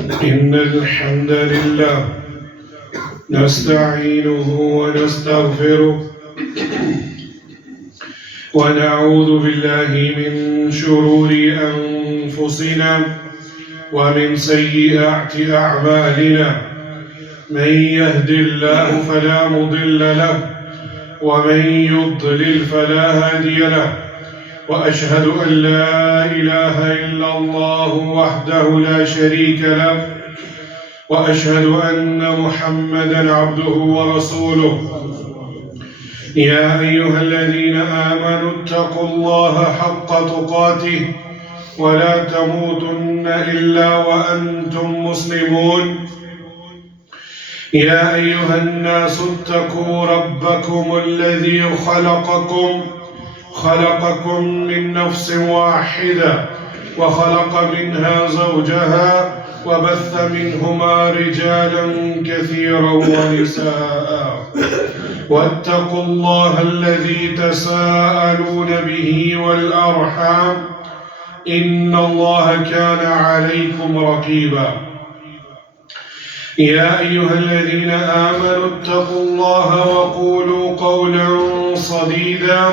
إن الحمد لله نستعينه ونستغفره ونعوذ بالله من شرور أنفسنا ومن سيئات أعمالنا من يهد الله فلا مضل له ومن يضلل فلا هادي له وأشهد أن لا إله إلا الله وحده لا شريك له وأشهد أن محمدًا عبده ورسوله يا أيها الذين آمنوا اتقوا الله حق تقاته ولا تموتن إلا وأنتم مسلمون يا أيها الناس اتقوا ربكم الذي خلقكم من نفس واحدة وخلق منها زوجها وبث منهما رجالا كثيرا ونساء واتقوا الله الذي تساءلون به والأرحام إن الله كان عليكم رقيبا يا أيها الذين آمنوا اتقوا الله وقولوا قولا سديدا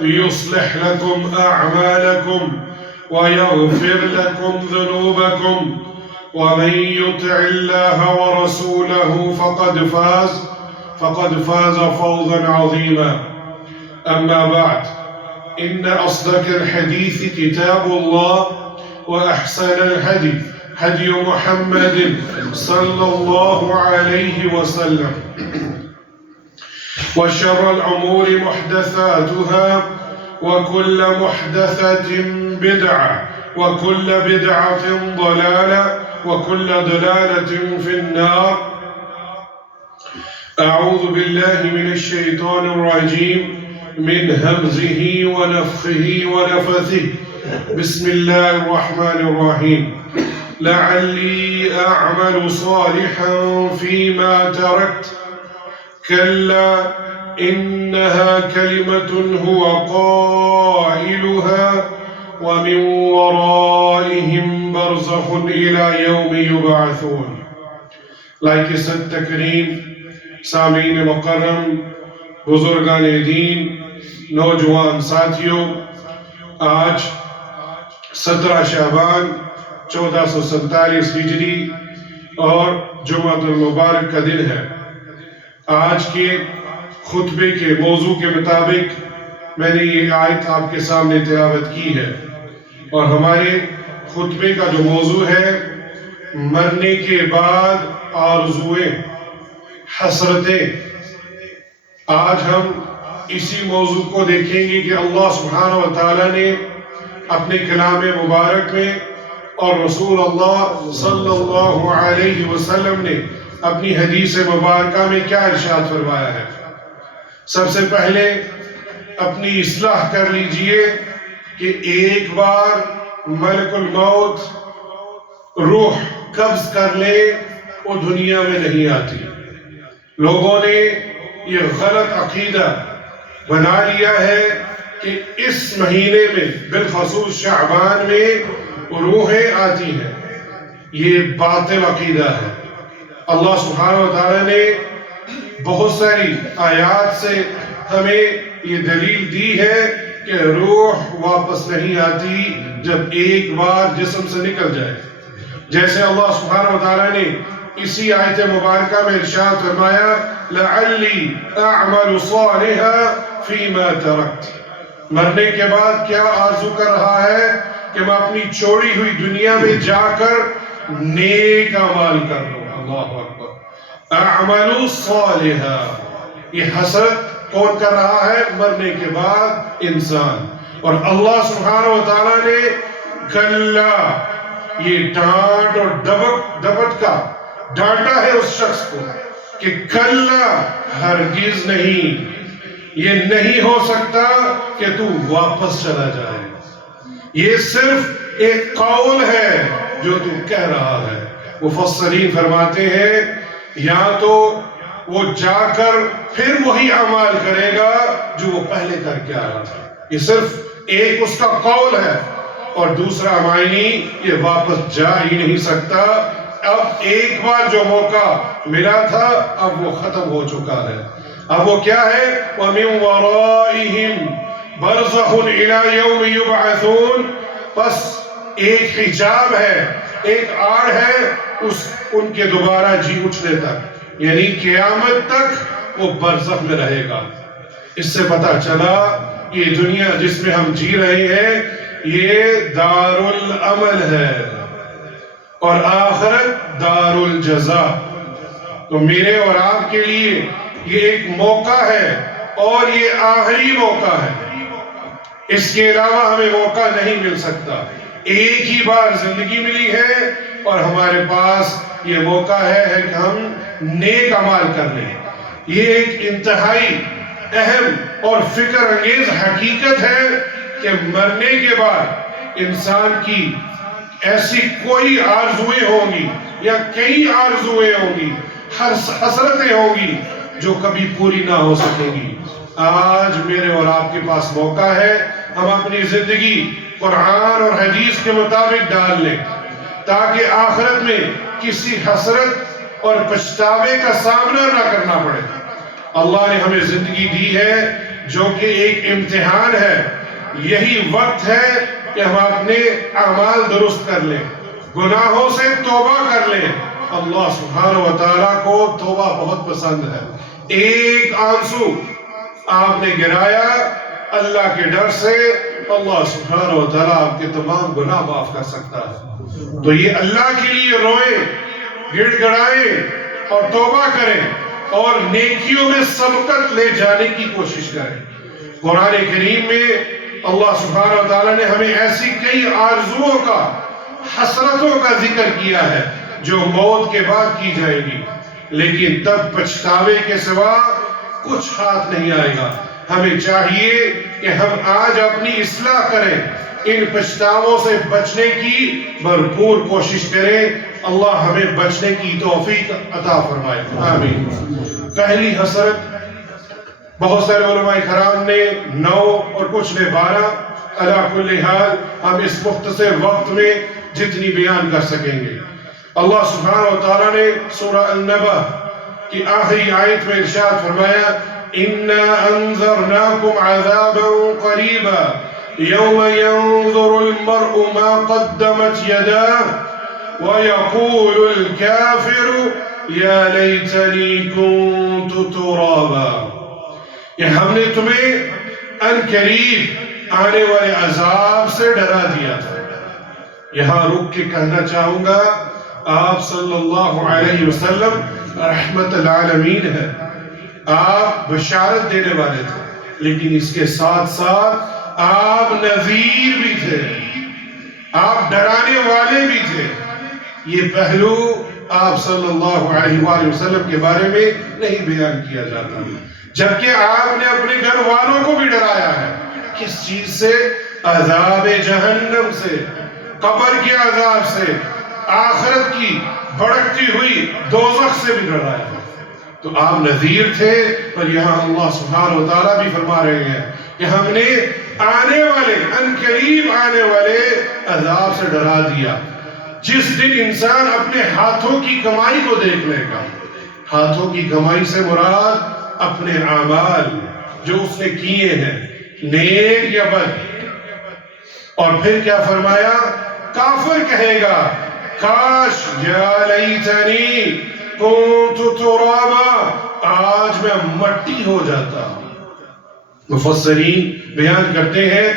يصلح لكم أعمالكم ويغفر لكم ذنوبكم ومن يطع الله ورسوله فقد فاز فوزا عظيما أما بعد إن أصدق الحديث كتاب الله وأحسن الهدي هدي محمد صلى الله عليه وسلم وشر الأمور محدثاتها وكل محدثة بدعة وكل بدعة ضلالة وكل ضلالة في النار أعوذ بالله من الشيطان الرجيم من همزه ونفخه ونفثه بسم الله الرحمن الرحيم لعلي أعمل صالحا فيما تركت كلا إنها كلمة هو قائلها ومن ورائهم برزخ إلى يوم يبعثون لائق صد تکریم سامعین مکرم بزرگان دین نوجوان ساتھیوں آج 17 شعبان 1447 ہجری اور جمعۃ المبارک کا دن ہے۔ آج کے خطبے کے موضوع کے مطابق میں نے یہ آیت آپ کے سامنے تلاوت کی ہے اور ہمارے خطبے کا جو موضوع ہے مرنے کے بعد آرزوئیں حسرتیں۔ آج ہم اسی موضوع کو دیکھیں گے کہ اللہ سبحانہ و تعالیٰ نے اپنے کلام مبارک میں اور رسول اللہ صلی اللہ علیہ وسلم نے اپنی حدیث مبارکہ میں کیا ارشاد فرمایا ہے۔ سب سے پہلے اپنی اصلاح کر لیجئے کہ ایک بار ملک الموت روح قبض کر لے وہ دنیا میں نہیں آتی۔ لوگوں نے یہ غلط عقیدہ بنا لیا ہے کہ اس مہینے میں بالخصوص شعبان میں روحیں آتی ہیں۔ یہ باطل عقیدہ ہے۔ اللہ سبحانہ و تعالیٰ نے بہت ساری آیات سے ہمیں یہ دلیل دی ہے کہ روح واپس نہیں آتی جب ایک بار جسم سے نکل جائے۔ جیسے اللہ سبحانہ و تعالیٰ نے اسی آیت مبارکہ میں ارشاد فرمایا لعلی اعمل صالحا فیما ترکت۔ مرنے کے بعد کیا آرزو کر رہا ہے کہ میں اپنی چھوڑی ہوئی دنیا میں جا کر نیک اعمال کر لوں۔ اللہ اکبر۔ اعمل صالحا، یہ حسرت کون کر رہا ہے؟ مرنے کے بعد انسان۔ اور اللہ سبحانہ و تعالیٰ نے کلا، یہ ڈانٹ اور ڈپٹ کا ڈانٹا ہے اس شخص کو کہ کلا ہرگز نہیں، یہ نہیں ہو سکتا کہ تو واپس چلا جائے۔ یہ صرف ایک قول ہے جو تو کہہ رہا ہے۔ مفسرین فرماتے ہیں یا تو وہ جا کر پھر وہی اعمال کرے گا جو وہ پہلے کر کے آیا تھا۔ یہ صرف ایک اس کا قول ہے، اور دوسرا معنی یہ واپس جا ہی نہیں سکتا اب ایک بار جو موقع ملا تھا اب وہ ختم ہو چکا ہے. اب وہ کیا ہے؟ وَمِن وَرَائِهِمْ بَرْزَخٌ إِلَى يَوْمِ يُبْعَثُونَ. بس ایک حجاب ہے، ایک آڑ ہے ان کے دوبارہ جی اٹھنے تک، یعنی قیامت تک وہ برزخ میں رہے گا. اس سے پتہ چلا یہ دنیا جس میں ہم جی رہے ہیں یہ دار العمل ہے اور آخرت دار الجزا. تو میرے اور آپ کے لیے یہ ایک موقع ہے اور یہ آخری موقع ہے. اس کے علاوہ ہمیں موقع نہیں مل سکتا. ایک ہی بار زندگی ملی ہے اور ہمارے پاس یہ موقع ہے کہ ہم نیک اعمال کر لیں. یہ ایک انتہائی اہم اور فکر انگیز حقیقت ہے کہ مرنے کے بعد انسان کی ایسی کوئی آرزویں ہوں گی یا کئی آرزویں ہوں گی، حسرتیں ہوں گی جو کبھی پوری نہ ہو سکیں گی. آج میرے اور آپ کے پاس موقع ہے ہم اپنی زندگی قرآن اور حدیث کے مطابق ڈال لیں تاکہ آخرت میں کسی حسرت اور پچھتاوے کا سامنا نہ کرنا پڑے. اللہ نے ہمیں زندگی دی ہے جو کہ ایک امتحان ہے. یہی وقت ہے کہ ہم اپنے اعمال درست کر لیں، گناہوں سے توبہ کر لیں. اللہ سبحانہ و تعالیٰ کو توبہ بہت پسند ہے. ایک آنسو آپ نے گرایا اللہ کے ڈر سے، اللہ سبحانہ و تعالیٰ آپ کے تمام گناہ معاف کر سکتا ہے. تو یہ اللہ کے لیے روئیں، گڑ گڑائیں اور توبہ کریں اور نیکیوں میں سبقت لے جانے کی کوشش کریں. قرآن کریم میں اللہ سبحانہ و تعالیٰ نے ہمیں ایسی کئی آرزوؤں کا، حسرتوں کا ذکر کیا ہے جو موت کے بعد کی جائے گی، لیکن تب پچھتاوے کے سوا کچھ ہاتھ نہیں آئے گا. ہمیں چاہیے کہ ہم آج اپنی اصلاح کریں، ان پچھتاووں سے بچنے کی بھرپور کوشش کریں. اللہ ہمیں بچنے کی توفیق عطا فرمائے. آمین. پہلی حسرت بہت سارے علماء کرام نے 9 اور کچھ نے 12. علی کل حال ہم اس مختصر وقت میں جتنی بیان کر سکیں گے. اللہ سبحانہ و تعالیٰ نے سورہ النبأ کی آخری آیت میں ارشاد فرمایا إِنَّا أَنذَرْنَاكُمْ عَذَابًا قَرِيبًا يَوْمَ يَنظُرُ الْمَرْءُ مَا قَدَّمَتْ يَدَاهُ وَيَقُولُ الْكَافِرُ يَا لَيْتَنِي كُنْتُ تُرَابًا. کہ ہم نے تمہیں ان قریب آنے والے عذاب سے ڈرا دیا تھا. یہاں رک کے کہنا چاہوں گا آپ صلی اللہ علیہ وسلم رحمت العالمین ہے. آپ بشارت دینے والے تھے لیکن اس کے ساتھ ساتھ آپ نذیر بھی تھے، آپ ڈرانے والے بھی تھے. یہ پہلو آپ صلی اللہ علیہ وآلہ وسلم کے بارے میں نہیں بیان کیا جاتا، جبکہ آپ نے اپنے گھر والوں کو بھی ڈرایا ہے. کس چیز سے؟ عذاب جہنم سے، قبر کے عذاب سے، آخرت کی بھڑکتی ہوئی دوزخ سے بھی ڈرایا ہے. تو آپ نذیر تھے، اور یہاں اللہ سبحانہ و تعالیٰ بھی فرما رہے ہیں کہ ہم نے آنے والے، ان قریب آنے والے عذاب سے ڈرا دیا. جس دن انسان اپنے ہاتھوں کی کمائی کو دیکھ لے گا. ہاتھوں کی کمائی سے مراد اپنے اعمال جو اس نے کیے ہیں، نیک یا بد. اور پھر کیا فرمایا؟ کافر کہے گا کاش یا لیتنی کنت ترابا، آج میں مٹی ہو جاتا. مفسرین بیان کرتے ہیں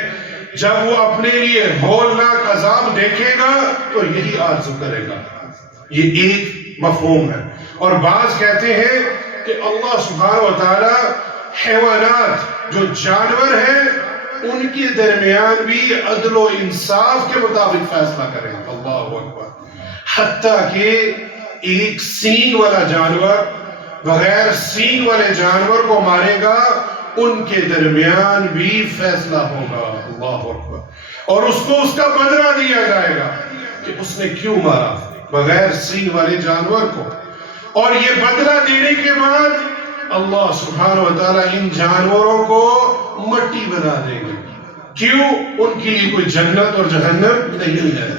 جب وہ اپنے لیے ہولناک عذاب دیکھے گا تو یہی آرزو کرے گا. یہ ایک مفہوم ہے. اور بعض کہتے ہیں کہ اللہ سبحانہ و تعالی حیوانات جو جانور ہیں ان کے درمیان بھی عدل و انصاف کے مطابق فیصلہ کریں. اللہ اکبر. حتیٰ کہ ایک سینگ والا جانور بغیر سینگ والے جانور کو مارے گا، ان کے درمیان بھی فیصلہ ہوگا. اللہ اکبر. اور اس کو اس کا بدلہ دیا جائے گا کہ اس نے کیوں مارا بغیر سینگ والے جانور کو. اور یہ بدلہ دینے کے بعد اللہ سبحانہ و تعالیٰ ان جانوروں کو مٹی بنا دے گا. کیوں؟ ان کے لیے کوئی جنت اور جہنم نہیں ہے.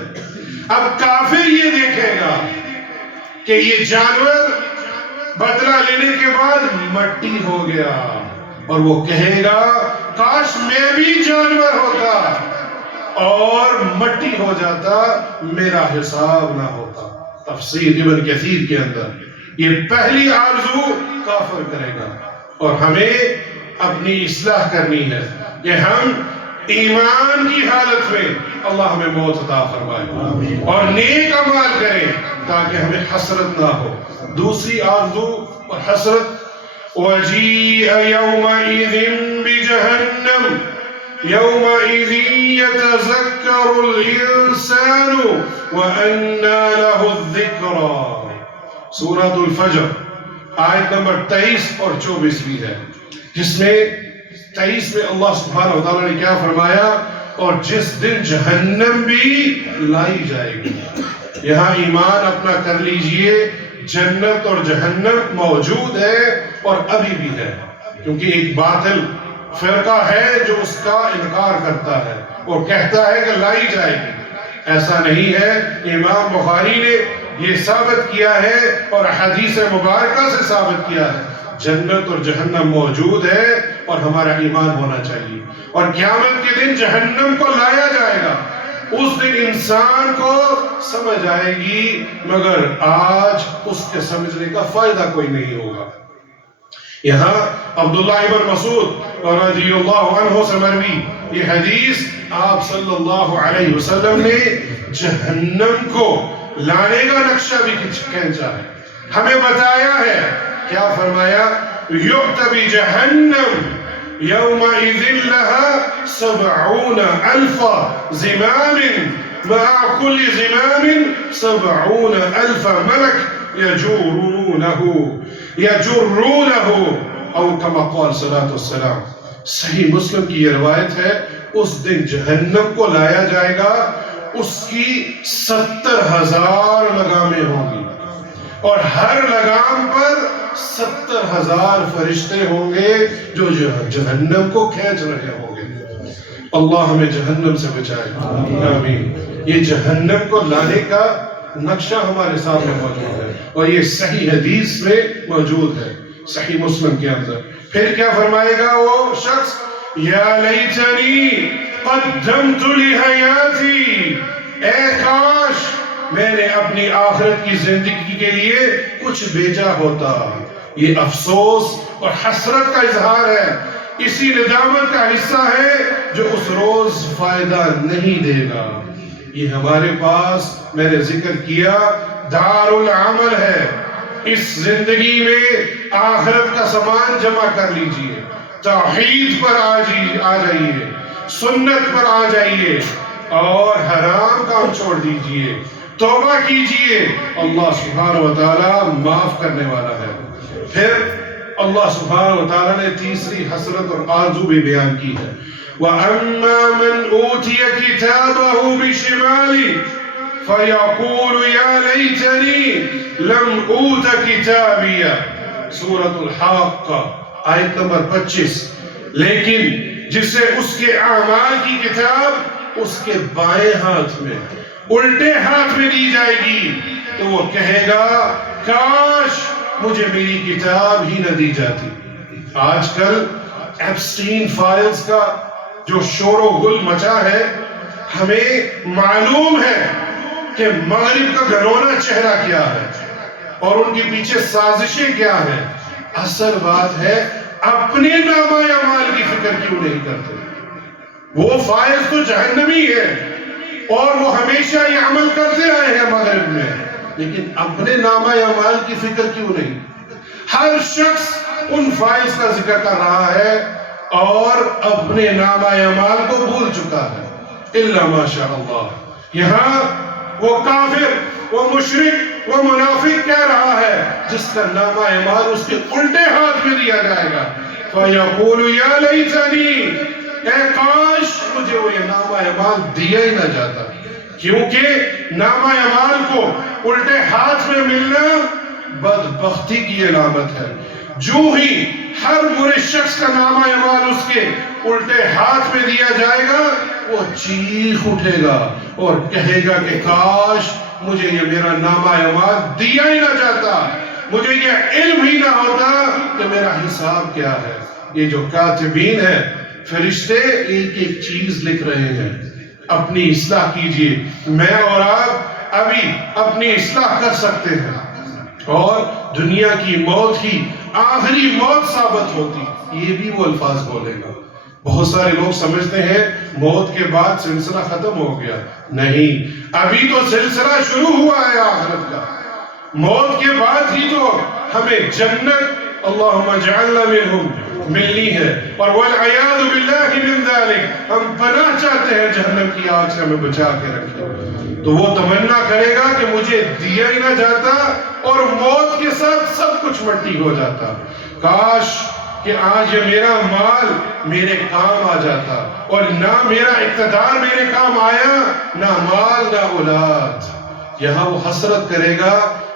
اب کافر یہ دیکھے گا کہ یہ جانور بدلہ لینے کے بعد مٹی ہو گیا، اور وہ کہے گا کاش میں بھی جانور ہوتا اور مٹی ہو جاتا، میرا حساب نہ ہوتا۔ تفسیر ابن کثیر کے اندر یہ پہلی آرزو کافر کرے گا، اور ہمیں اپنی اصلاح کرنی ہے کہ ہم ایمان کی حالت میں اللہ ہمیں موت عطا فرمائے اور نیک اعمال کریں تاکہ ہمیں حسرت نہ ہو۔ دوسری آرزو اور حسرت، وَجِيءَ يَوْمَئِذٍ بِجَهَنَّمَ يَوْمَئِذٍ يَتَذَكَّرُ الْإِنسَانُ وَأَنَّى لَهُ الذِّكْرَى۔ سورۃ الفجر آیت نمبر 23 اور 24 بھی ہے، جس میں 23 میں اللہ سبحانہ وتعالیٰ نے کیا فرمایا، اور جس دن جہنم بھی لائی جائے گی۔ یہاں ایمان اپنا کر لیجئے، جنت اور جہنم موجود ہے اور ابھی بھی ہے، کیونکہ ایک باطل فرقہ ہے جو اس کا انکار کرتا ہے اور کہتا ہے کہ لائی جائے گی۔ ایسا نہیں ہے، امام بخاری نے یہ ثابت کیا ہے اور حدیث مبارکہ سے ثابت کیا ہے، جنت اور جہنم موجود ہے اور ہمارا ایمان ہونا چاہیے۔ اور قیامت کے دن جہنم کو لایا جائے گا، اس دن انسان کو سمجھ آئے گی، مگر آج اس کے سمجھنے کا فائدہ کوئی نہیں ہوگا۔ یہاں عبداللہ ابن مسعود رضی اللہ عنہ سے مروی یہ حدیث، آپ صلی اللہ علیہ وسلم نے جہنم کو لانے کا نقشہ بھی کھینچا ہے، ہمیں بتایا ہے۔ کیا فرمایا؟ یؤتی بجہنم یومئذ لها 70,000 زمام مع كل زمام 70,000 ملك يجرونه او كما قال صلاة والسلام۔ صحیح مسلم کی یہ روایت ہے، اس دن جہنم کو لایا جائے گا، اس کی 70,000 لگامیں ہوں گی، اور ہر لگام پر 70,000 فرشتے ہوں گے جو جہنم کو کھینچ رہے ہوں گے۔ اللہ ہمیں جہنم سے بچائے، آمین۔ یہ جہنم کو لانے کا نقشہ ہمارے سامنے موجود ہے، اور یہ صحیح حدیث میں موجود ہے، صحیح مسلم کے اندر۔ پھر کیا فرمائے گا وہ شخص؟ یا لیتنی قدمت لحیاتی، اے کاش میں نے اپنی آخرت کی زندگی کے لیے کچھ بیچا ہوتا۔ یہ افسوس اور حسرت کا اظہار ہے، اسی ندامت کا حصہ ہے جو اس روز فائدہ نہیں دے گا۔ یہ ہمارے پاس، میں نے ذکر کیا، دار العمل ہے۔ اس زندگی میں آخرت کا سامان جمع کر لیجئے، توحید پر آ جائیے، سنت پر آ جائیے، اور حرام کام چھوڑ دیجئے، توبہ کیجئے، اللہ سبحانہ وتعالی معاف کرنے والا ہے۔ پھر اللہ سبحانہ وتعالی نے تیسری حسرت اور آرزو بھی بیان کی ہے، وَأَمَّا مَنْ أُوتِيَ كِتَابَهُ بِشِمَالِهِ فَيَقُولُ يَا لَيْتَنِي لَمْ أُوتَ كِتَابِيَهْ۔ سورۃ الحاقہ آیت نمبر 25۔ لیکن جسے اس کے اعمال کی کتاب اس کے بائیں ہاتھ میں، الٹے ہاتھ میں دی جائے گی، تو وہ کہے گا کاش مجھے میری کتاب ہی نہ دی جاتی۔ آج کل ایپسٹین فائلز کا جو شور و غل مچا ہے، ہمیں معلوم ہے کہ مغرب کا گھرونا چہرہ کیا ہے اور ان کے پیچھے سازشیں کیا ہیں۔ اصل بات ہے اپنے نامہ اعمال کی فکر کیوں نہیں کرتے؟ وہ فائز تو جہنمی ہے اور وہ ہمیشہ یہ عمل کرتے آئے ہیں مغرب میں، لیکن اپنے نامہ اعمال کی فکر کیوں نہیں؟ ہر شخص ان فائز کا ذکر کر رہا ہے اور اپنے نامہ اعمال کو بھول چکا ہے، الا ماشاء اللہ۔ یہاں وہ کافر، وہ مشرک، وہ منافق کہہ رہا ہے جس کا نامہ اعمال اس کے الٹے ہاتھ میں دیا جائے گا، فَيَقُولُ يَا لَيْتَنِي، اے کاش مجھے وہ یہ نامہ اعمال دیا ہی نہ جاتا۔ کیونکہ نامہ اعمال کو الٹے ہاتھ میں ملنا بدبختی کی علامت ہے۔ جو ہی ہر برے شخص کا نامہ اعمال اس کے الٹے ہاتھ میں دیا جائے گا، وہ چیخ اٹھے گا اور کہے گا کہ کاش مجھے یہ میرا نامہ اعمال دیا ہی نہ جاتا، مجھے یہ علم ہی نہ ہوتا کہ میرا حساب کیا ہے۔ یہ جو کاتبین ہے، فرشتے ایک ایک چیز لکھ رہے ہیں۔ اپنی اصلاح کیجئے، میں اور آپ ابھی اپنی اصلاح کر سکتے ہیں، اور دنیا کی موت ہی آخری موت ثابت ہوتی، یہ بھی وہ الفاظ بولے گا۔ بہت سارے لوگ سمجھتے ہیں موت کے بعد سلسلہ ختم ہو گیا، نہیں، ابھی تو سلسلہ شروع ہوا ہے آخرت کا۔ موت کے بعد ہی تو ہمیں جنت اللہم اجعلنا منہم ملنی ہے، اور والعیاذ باللہ من ذالک، ہم پناہ چاہتے ہیں جہنم کی آگ سے ہمیں بچا کے رکھے۔ تو وہ تمنا کرے گا کہ مجھے دیا ہی نہ جاتا اور موت کے ساتھ سب کچھ مٹی ہو جاتا، کاش کہ آج یہ میرا مال میرے کام آ جاتا، اور نہ میرا اقتدار میرے کام آیا، نہ مال نہ اولاد۔ یہاں وہ حسرت کرے گا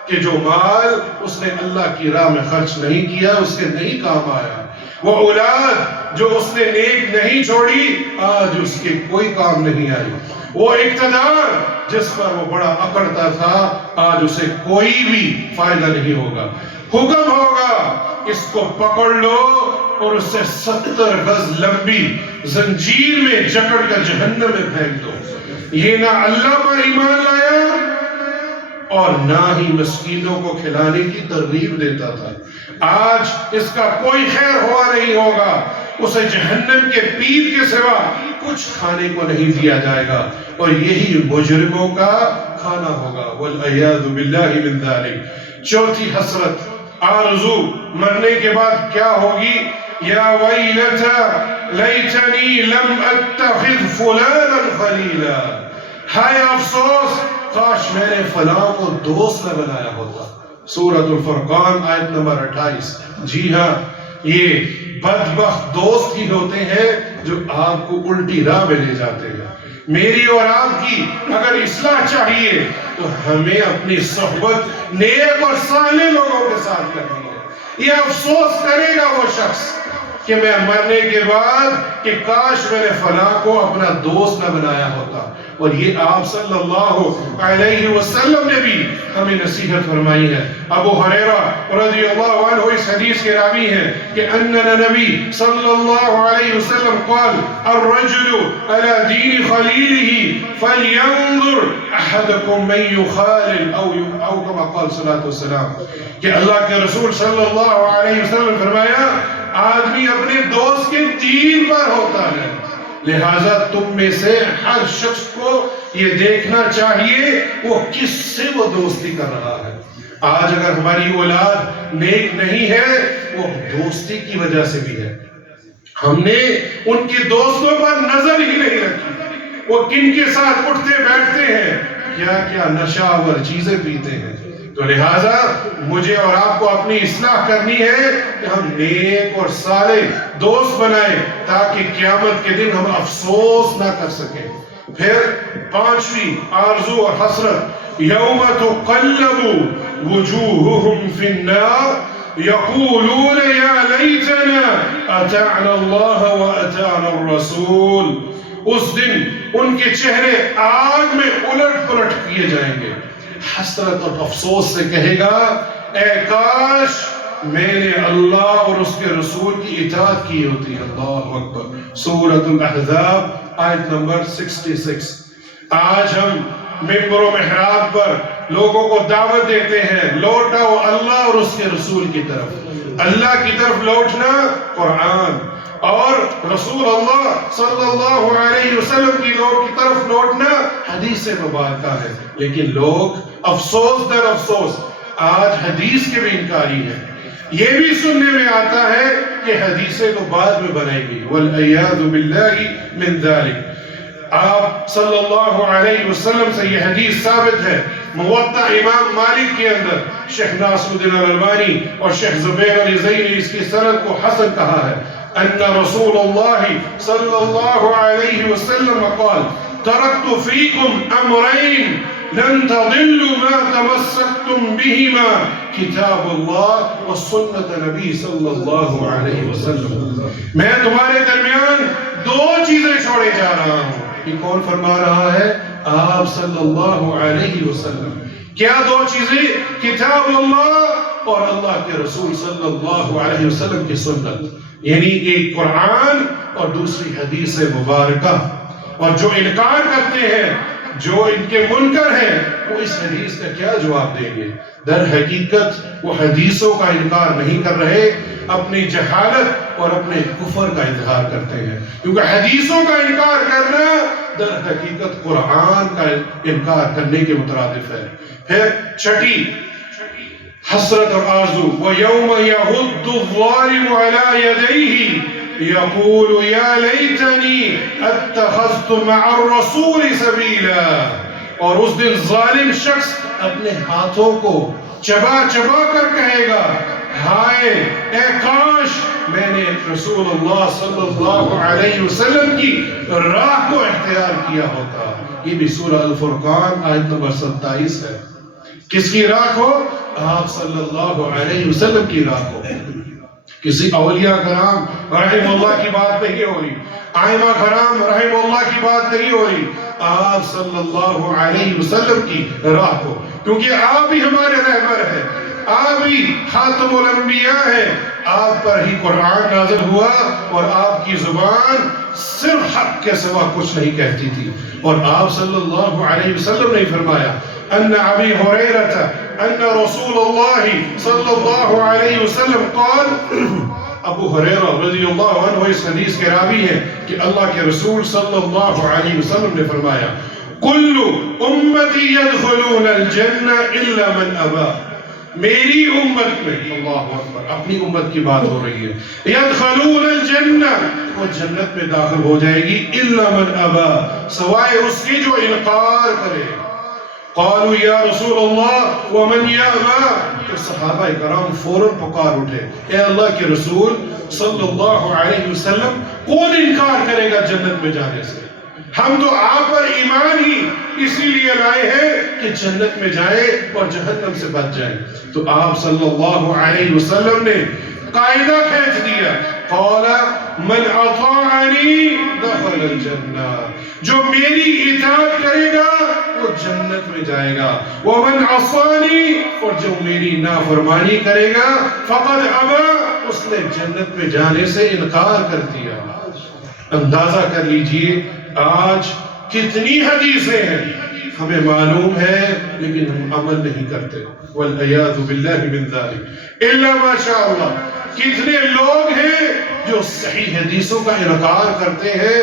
کہ جو مال اس نے اللہ کی راہ میں خرچ نہیں کیا، اس کے نہیں کام آیا، وہ اولاد جو اس نے نیک نہیں چھوڑی، آج اس کے کوئی کام نہیں آئی، وہ اقتدار جس پر وہ بڑا اکڑتا تھا، آج اسے کوئی بھی فائدہ نہیں ہوگا۔ حکم ہوگا اس کو پکڑ لو اور اسے 70 گز لمبی زنجیر میں جکڑ کر جہنم میں پھینک دو۔ یہ نہ اللہ پر ایمان لایا اور نہ ہی مسکینوں کو کھلانے کی ترغیب دیتا تھا، آج اس کا کوئی خیر ہوا نہیں ہوگا، اسے جہنم کے پیپ کے سوا کچھ کھانے کو نہیں دیا جائے گا، اور یہی مجرموں کا کھانا ہوگا، والعیاذ باللہ من ذالک۔ چوتھی حسرت، آرزو، مرنے کے بعد کیا ہوگی؟ یا ویلتا لیتنی لم اتخذ فلانا خلیلا، ہائے افسوس، کاش میں نے فلاں کو دوست نہ بنایا ہوتا۔ سورۃ الفرقان آیت نمبر 28۔ جی ہاں، یہ بدبخت دوست ہی ہوتے ہیں جو آپ کو الٹی راہ میں لے جاتے ہیں۔ میری اور آپ کی اگر اصلاح چاہیے تو ہمیں اپنی صحبت نیک اور صالح لوگوں کے ساتھ کرنی ہے۔ یہ افسوس کرے گا وہ شخص کہ میں مرنے کے بعد کہ کاش میں نے فلاں کو اپنا دوست نہ بنایا ہوتا، اور یہ آپ صلی اللہ علیہ وسلم نے بھی ہمیں نصیحت فرمائی ہے۔ ابو ہریرہ رضی اللہ عنہ اس حدیث کے راوی ہیں کہ اننا نبی صلی اللہ علیہ وسلم قال الرجل على دین خلیلہ فلینظر احدکم من یخالل او کما قال صلی اللہ علیہ وسلم، کہ اللہ کے رسول صلی اللہ علیہ وسلم فرمایا آدمی اپنے دوست کے دین پر ہوتا ہے، لہٰذا تم میں سے ہر شخص کو یہ دیکھنا چاہیے وہ کس سے وہ دوستی کر رہا ہے۔ آج اگر ہماری اولاد نیک نہیں ہے، وہ دوستی کی وجہ سے بھی ہے، ہم نے ان کے دوستوں پر نظر ہی نہیں رکھی، وہ کن کے ساتھ اٹھتے بیٹھتے ہیں، کیا کیا نشہ آور چیزیں پیتے ہیں۔ تو لہٰذا مجھے اور آپ کو اپنی اصلاح کرنی ہے کہ ہم نیک اور صالح دوست بنائیں تاکہ قیامت کے دن ہم افسوس نہ کر سکیں۔ پھر پانچویں آرزو اور حسرت، یوم تقلب وجوہہم فی النار یقولون یا لیتنا اطعنا اللہ واطعنا الرسول، اس دن ان کے چہرے آگ میں الٹ پلٹ کیے جائیں گے، حسرت اور افسوس سے کہے گا اے کاش میں نے اللہ اور اس کے رسول کی اطاعت کی ہوتی۔ اللہ اکبر۔ سورۃ الاحزاب آیت نمبر 66۔ آج ہم ممبر و محراب پر لوگوں کو دعوت دیتے ہیں لوٹاؤ اللہ اور اس کے رسول کی طرف۔ اللہ کی طرف لوٹنا قرآن، اور رسول اللہ صلی اللہ علیہ وسلم کی طرف لوٹنا حدیث مبارکہ ہے، لیکن لوگ افسوس در افسوس آج حدیث کے بھی انکاری ہیں۔ یہ بھی سننے میں آتا ہے کہ حدیثیں تو بعد میں بنائی گئی، والعیاذ باللہ من ذالک۔ آپ صلی اللہ علیہ وسلم سے یہ حدیث ثابت ہے، موطا امام مالک کے اندر شیخ ناصر الدین الالبانی اور شیخ زبیر علی زئی نے اس کی سند کو حسن کہا ہے، ان رسول اللہ صلی اللہ علیہ وسلم قال ترکت فیکم امرین لن تضلوا ما تمسکتم بہما کتاب اللہ وسنت نبی صلی اللہ علیہ وسلم۔ میں تمہارے درمیان دو چیزیں چھوڑے جا رہا ہوں۔ یہ کون فرما رہا ہے؟ آپ صلی اللہ علیہ وسلم۔ کیا دو چیزیں؟ کتاب اللہ اور اللہ کے رسول صلی اللہ علیہ وسلم کی سنت، یعنی ایک قرآن اور دوسری حدیث مبارکہ۔ اور جو انکار کرتے ہیں، جو ان کے منکر ہیں، وہ اس حدیث کا کیا جواب دیں گے؟ در حقیقت وہ حدیثوں کا انکار نہیں کر رہے، اپنی جہالت اور اپنے کفر کا اظہار کرتے ہیں، کیونکہ حدیثوں کا انکار کرنا در حقیقت قرآن کا انکار کرنے کے مترادف ہے۔ پھر چھٹی حسرت اور آرزو، وَيَوْمَ يَعُضُّ الظَّالِمُ عَلَى يَدَيْهِ يَقُولُ يَا لَيْتَنِي اتَّخَذْتُ مَعَ الرَّسُولِ سَبِيلًا، اور اس دن ظالم شخص اپنے ہاتھوں کو چبا چبا کر کہے گا، ہائے اے کاش میں نے رسول اللہ صلی اللہ علیہ وسلم کی راہ کو اختیار کیا ہوتا۔ یہ بھی سورہ الفرقان آیت نمبر 27 ہے۔ کس کی راہ کو؟ آپ صلی اللہ علیہ وسلم کی راہ کو۔ کسی اولیاء کرام رحم اللہ کی بات نہیں ہو رہی، آئمہ کرام رحم اللہ کی بات نہیں ہو رہی، آپ صلی اللہ علیہ وسلم کی راہ کو، کیونکہ آپ ہی ہمارے رہبر ہیں، آپ ہی خاتم الانبیاء ہیں، آپ پر ہی قرآن نازل ہوا اور آپ کی زبان صرف حق کے سوا کچھ نہیں کہتی تھی۔ اور آپ صلی اللہ علیہ وسلم نے فرمایا ان ابی ہریرہ ان رسول اللہ صلی اللہ علیہ وسلم قال، ابو ہریرہ رضی اللہ عنہ اس حدیث کے راوی ہیں کہ اللہ کے رسول صلی اللہ علیہ وسلم نے فرمایا، کل امتی یدخلون الجنہ الا من ابا، میری امت میں، اللہ اکبر، اپنی امت کی بات ہو رہی ہے، یدخلون الجنہ، وہ جنت میں داخل ہو جائے گی، الا من ابا، سوائے اس کی جو انکار کرے۔ قالوا یا رسول اللہ ومن یأبا، تو صحابہ کرام فوراً پکار اٹھے، اے اللہ کے رسول صلی اللہ علیہ وسلم، کون انکار کرے گا جنت میں جانے سے؟ ہم تو آپ پر ایمان ہی اسی لیے لائے ہیں کہ جنت میں جائیں اور جہنم سے بچ جائیں۔ تو آپ صلی اللہ علیہ وسلم نے قاعدہ کھینچ دیا، قال من اطاعنی دخل الجنہ، جو میری اطاعت کرے گا وہ جنت میں جائے گا، ومن عصانی، اور جو میری نافرمانی کرے گا فقد ابا، اس نے جنت میں جانے سے انکار کر دیا۔ اندازہ کر لیجئے آج کتنی حدیثیں ہیں ہمیں معلوم ہے لیکن ہم عمل نہیں کرتے، والعیاذ باللہ من ذالک الا ما شاء اللہ۔ کتنے لوگ ہیں جو صحیح حدیثوں کا انکار کرتے ہیں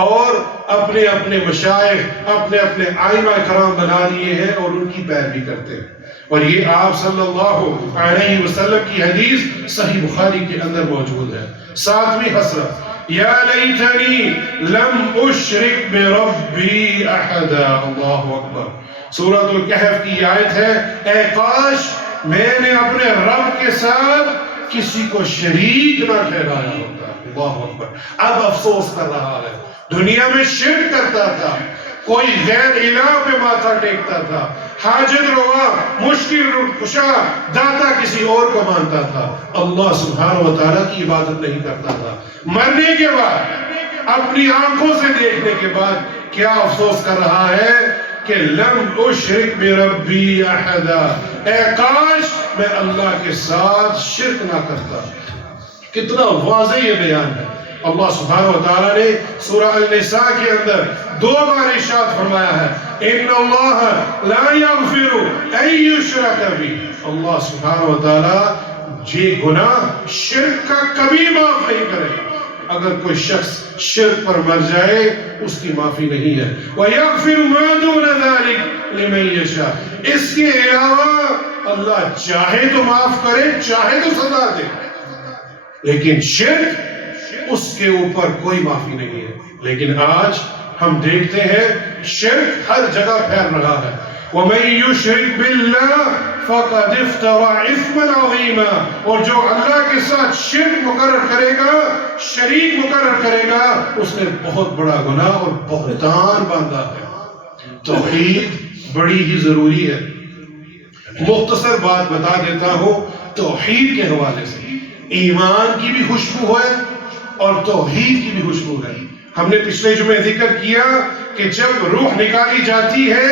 اور اپنے اپنے مشائخ، اپنے اپنے آئمہ کرام بنا لیے ہیں اور ان کی پیروی کرتے ہیں۔ اور یہ آپ صلی اللہ علیہ وسلم کی حدیث صحیح بخاری کے اندر موجود ہے۔ ساتویں حسرت، یا لیتنی لم اشرک بربی احدا، اللہ اکبر، سورۃ الکہف کی آیت ہے، اے کاش میں نے اپنے رب کے ساتھ کسی کو شریک نہ ٹھہرایا ہوتا۔ اللہ اکبر، اب افسوس کر رہا ہے، دنیا میں شرک کرتا تھا، کوئی غیر الہ پہ ماتھا ٹیکتا تھا، حاجت روا، مشکل کشا، داتا کسی اور کو مانتا تھا، اللہ سبحانہ و تعالیٰ کی عبادت نہیں کرتا تھا۔ مرنے کے بعد، اپنی آنکھوں سے دیکھنے کے بعد کیا افسوس کر رہا ہے کہ لم اشرک بربی احدا، اے کاش میں اللہ کے ساتھ شرک نہ کرتا۔ کتنا واضح یہ بیان ہے۔ اللہ سبحانہ و تعالیٰ نے سورہ النساء کے اندر 2 بار ارشاد فرمایا ہے، ان اللہ لا یغفر ان یشرک بہ، اللہ سبحانہ و تعالیٰ یہ گناہ شرک کا کبھی معاف نہیں کرے گا۔ اگر کوئی شخص شرک پر مر جائے اس کی معافی نہیں ہے۔ وَيَغْفِرُ مَا دُونَ ذَلِكَ لِمَن يَشَاءُ، اس کے علاوہ اللہ چاہے تو معاف کرے، چاہے تو سزا دے، لیکن شرک اس کے اوپر کوئی معافی نہیں ہے۔ لیکن آج ہم دیکھتے ہیں شرک ہر جگہ پھیل رہا ہے۔ وَمَن يُشْرِكْ بِاللَّهِ فَقَدِ افْتَرَىٰ إِثْمًا عَظِيمًا، اور جو اللہ کے ساتھ شرک مقرر کرے گا، شریک مقرر کرے گا، اس نے بہت بڑا گناہ اور بہتان باندھا ہے۔ توحید بڑی ہی ضروری ہے۔ مختصر بات بتا دیتا ہوں توحید کے حوالے سے، ایمان کی بھی خوشبو ہے اور توحید کی بھی خوشبو ہے۔ ہم نے پچھلے جمعے ذکر کیا کہ جب روح نکالی جاتی ہے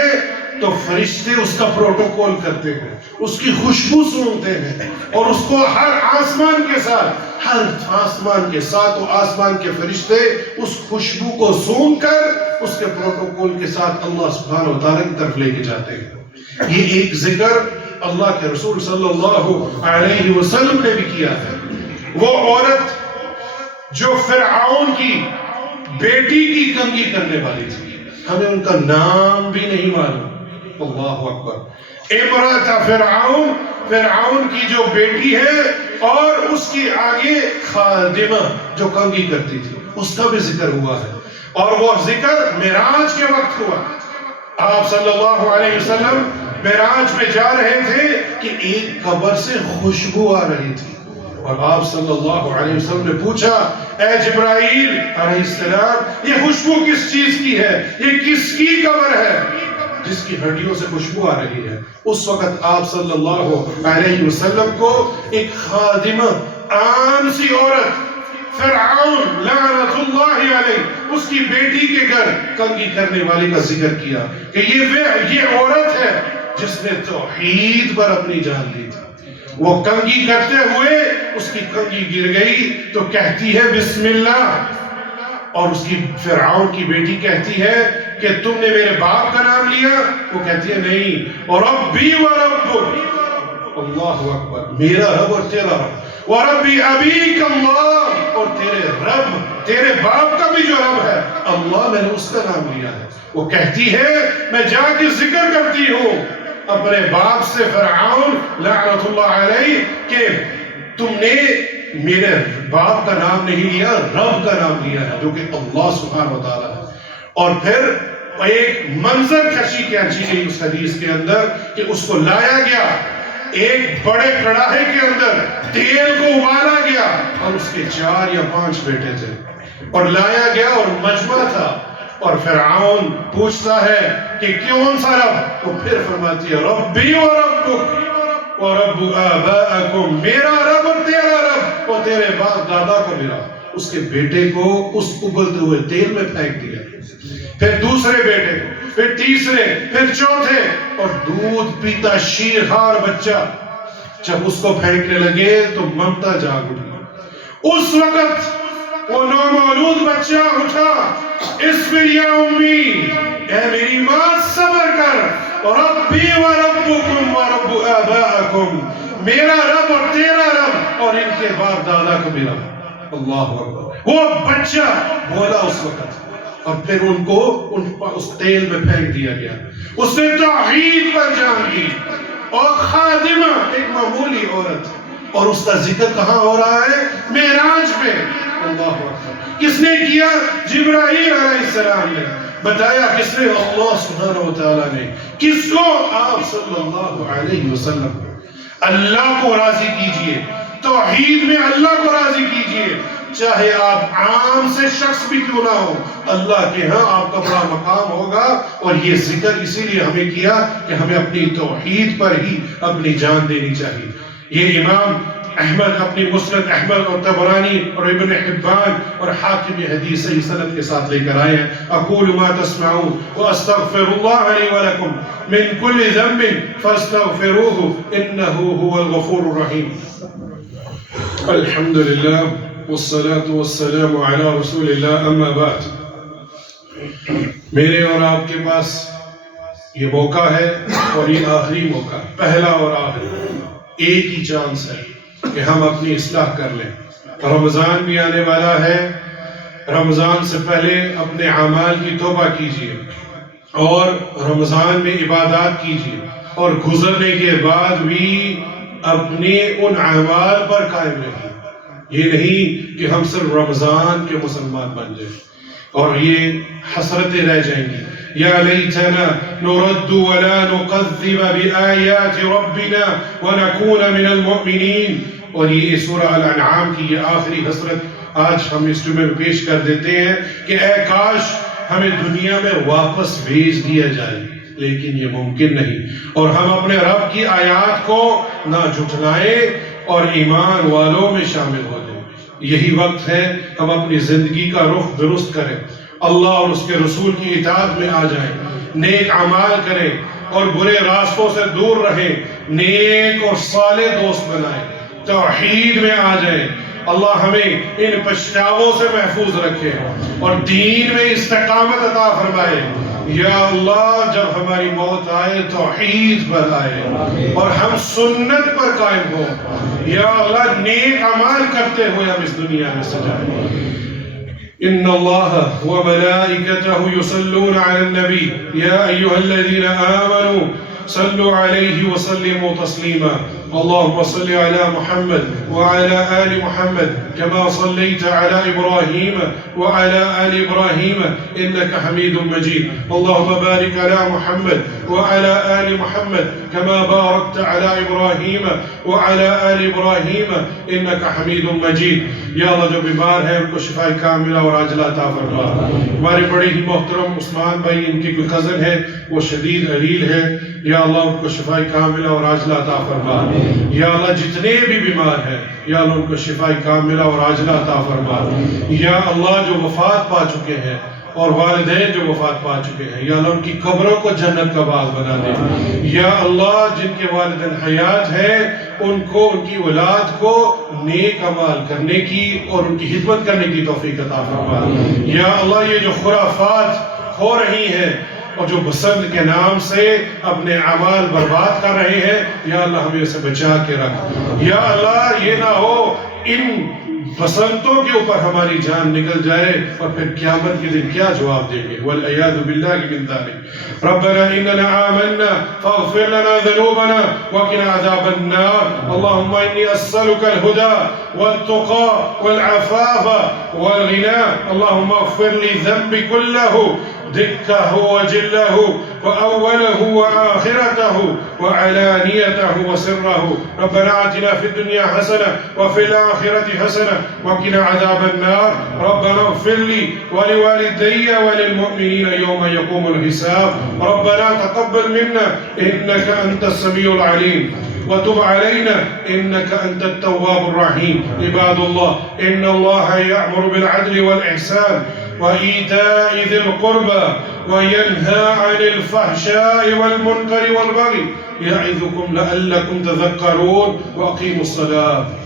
تو فرشتے اس کا پروٹوکول کرتے ہیں، اس کی خوشبو سونگتے ہیں، اور اس کو ہر آسمان کے ساتھ، ہر آسمان کے ساتھ وہ آسمان کے فرشتے اس خوشبو کو سونگ کر اس کے پروٹوکول کے ساتھ اللہ سبحانہ و تعالیٰ کی طرف لے کے جاتے ہیں۔ یہ ایک ذکر اللہ کے رسول صلی اللہ علیہ وسلم نے بھی کیا ہے۔ وہ عورت جو فرعون کی بیٹی کی کنگھی کرنے والی تھی، ہمیں ان کا نام بھی نہیں معلوم، اللہ اکبر، امرأۃ فرعون، فرعون کی جو بیٹی ہے، اور اس کی آگے خادمہ جو کنگھی کرتی تھی، اس کا بھی ذکر ہوا ہے، اور وہ ذکر معراج کے وقت ہوا۔ آپ صلی اللہ علیہ وسلم معراج میں جا رہے تھے کہ ایک قبر سے خوشبو آ رہی تھی، اور آپ صلی اللہ علیہ وسلم نے پوچھا، اے جبرائیل علیہ السلام، یہ خوشبو کس چیز کی ہے؟ یہ کس کی قبر ہے جس کی ہڈیوں سے خوشبو آ رہی ہے؟ اس وقت آپ صلی اللہ علیہ وسلم کو ایک خادمہ، عام سی عورت، فرعون لعنت اللہ علیہ، اس کی بیٹی کے گھر کنگھی کرنے والی کا ذکر کیا کہ یہ عورت ہے جس نے توحید پر اپنی جان دی تھی۔ وہ کنگھی کرتے ہوئے اس کی کنگھی گر گئی تو کہتی ہے بسم اللہ، اور اس کی فرعون کی بیٹی کہتی ہے کہ تم نے میرے باپ کا نام لیا؟ وہ کہتی ہے نہیں، اور ربی و ربک، اللہ اکبر، میرا رب اور تیرا رب، وربی ابیک اللہ، اور تیرے رب، تیرے باپ کا بھی جو رب ہے اللہ، میں نے اس کا نام لیا ہے۔ وہ کہتی ہے میں جا کے ذکر کرتی ہوں اپنے باپ سے، فرعون لعنت اللہ علیہ، کہ تم نے میرے باپ کا نام نہیں لیا، رب کا نام لیا ہے جو کہ اللہ سبحانہ و تعالیٰ ہے۔ اور پھر ایک منظر کشی کھینچی گئی اس حدیث کے اندر کہ اس کو لایا گیا ایک بڑے کڑاہے کے اندر، تیل کو ابالا گیا، اور اس کے 4 یا 5 بیٹے تھے، اور لایا گیا اور مجمع تھا، اور فرعون پوچھتا ہے کہ کون سا رب؟ وہ پھر فرماتی ہے ربی و ربک و رب آبائکم، میرا رب اور تیرا رب، اور تیرے باپ دادا کا بھی رب۔ اس کے بیٹے کو اس ابلتے ہوئے تیل میں پھینک دیا، پھر دوسرے بیٹے کو، پھر تیسرے، پھر چوتھے، اور دودھ پیتا شیرخوار بچہ جب اس کو پھینکنے لگے تو ممتا جاگ اٹھی۔ اس وقت وہ نومولود بچہ اٹھا، اصبر یا امی، اے میری ماں صبر کر، ربی و ربکم و رب آبائکم، میرا رب اور تیرا رب اور ان کے باپ دادا کا بھی رب، اللہ اکبر۔ وہ بچہ بولا اس وقت، اور پھر ان کو اس تیل میں پھینک دیا گیا۔ اس نے توحید پر جان دی، اور خادمہ ایک معمولی عورت، اور اس کا ذکر کہاں ہو رہا ہے؟ معراج میں، اللہ اکبر۔ کس نے کیا؟ جبرائیل علیہ السلام نے بتایا، کس نے؟ اللہ سبحانہ و تعالیٰ نے۔ کس کو؟ آپ صلی اللہ علیہ وسلم۔ اللہ کو راضی کیجئے، توحید میں اللہ کو راضی کیجئے، چاہے آپ عام سے شخص بھی کیوں نہ ہو، اللہ کے ہاں آپ کا بڑا مقام ہوگا۔ اور یہ ذکر اسی لیے ہمیں کیا کہ ہمیں اپنی توحید پر ہی اپنی جان دینی چاہیے۔ یہ امام احمد اپنی مسند احمد اور طبرانی اور ابن حبان اور حاکم حدیث صحیح سند کے ساتھ لے کر آئے ہیں۔ اقول ما تسمعون واستغفر اللہ لی ولکم من کل ذنب فاستغفروه انه هو الغفور الرحیم۔ الحمد للہ والصلاة والسلام علی رسول اللہ، اما بعد۔ میرے اور آپ کے پاس یہ موقع ہے، اور یہ آخری موقع، پہلا اور آخری، ایک ہی چانس ہے کہ ہم اپنی اصلاح کر لیں۔ رمضان بھی آنے والا ہے، رمضان سے پہلے اپنے اعمال کی توبہ کیجیے، اور رمضان میں عبادات کیجیے، اور گزرنے کے بعد بھی اپنے ان اعمال پر قائم رہیے۔ یہ نہیں کہ ہم صرف رمضان کے مسلمان بن جائیں اور یہ حسرتیں رہ جائیں گی۔ یا لیتنا نرد ولا نقذب بآیات ربنا ونکون من المؤمنین۔ اور یہ سورہ الانعام کی یہ آخری حسرت آج ہم اس جمعے میں پیش کر دیتے ہیں کہ اے کاش ہمیں دنیا میں واپس بھیج دیا جائے، لیکن یہ ممکن نہیں، اور ہم اپنے رب کی آیات کو نہ جھٹلائیں اور ایمان والوں میں شامل ہو جائیں۔ یہی وقت ہے ہم اپنی زندگی کا رخ درست کریں، اللہ اور اس کے رسول کی اطاعت میں آ جائیں، نیک اعمال کریں، اور برے راستوں سے دور رہیں، نیک اور صالح دوست بنائیں، توحید میں آ جائیں۔ اللہ ہمیں ان پچھتاووں سے محفوظ رکھے اور دین میں استقامت عطا فرمائے۔ یا اللہ جب ہماری موت آئے توحید پر آئے اور ہم سنت پر قائم ہو۔ یا اللہ نیک اعمال کرتے ہوئے ہم اس دنیا میں سجائیں۔ ان اللہ وملائکتہ یصلون علی النبی یا ایہا الذین آمنوا صلوا علیہ وسلموا تسلیما۔ اللهم صل على محمد وعلى آل محمد كما صليت على إبراهيم وعلى آل إبراهيم إنك حميد مجيد. اللهم بارك على محمد وعلى آل محمد كما باركت على إبراهيم وعلى آل إبراهيم إنك حميد مجيد. یا اللہ جو بیمار ہے ان کو شفا کاملہ اور عاجلہ عطا فرما۔ ہمارے بڑے ہی محترم عثمان بھائی، ان کی کوئی کزن ہے وہ شدید علیل ہے، یا اللہ ان کو شفا کاملہ اور عاجلہ عطا فرما۔ یا اللہ جتنے بھی بیمار ہیں یا اللہ ان کو شفا کاملہ اور عاجلہ عطا فرما۔ یا اللہ جو وفات پا چکے ہیں اور والدین جو وفات پا چکے ہیں یا اللہ ان کی قبروں کو جنت کا باغ بنا دے۔ یا اللہ جن کے والدین حیات ہیں ان کو، ان کی اولاد کو نیک عمال کرنے کی اور ان کی خدمت کرنے کی توفیق عطا فرما۔ یا اللہ یہ جو خرافات ہو رہی ہیں اور جو بسنت کے نام سے اپنے اعمال برباد کر رہے ہیں یا اللہ ہمیں اسے بچا کے رکھ۔ یا اللہ یہ نہ ہو ان بسنتوں کے اوپر ہماری جان نکل جائے اور پھر قیامت کے دن کیا جواب دیں گے، والعیاذ باللہ من ذلک۔ ربنا اننا آمنا فاغفر لنا ذنوبنا وقنا عذاب النار۔ اللهم انی اسألك الهدى والتقى والعفاف والغنى۔ اللهم اغفر لي ذنبي كله دكه وجله وأوله وآخرته وعلانيته وسره. ربنا آتنا في الدنيا حسنة وفي الآخرة حسنة وقنا عذاب النار. ربنا اغفر لي ولوالدي وللمؤمنين يوم يقوم الحساب. ربنا تقبل منا إنك أنت السميع العليم وتب علينا إنك أنت التواب الرحيم. عباد الله إن الله يأمر بالعدل والإحسان وإيتاء ذي القربى وينهى عن الفحشاء والمنكر والبغي يعظكم لعلكم تذكرون. وأقيموا الصلاة.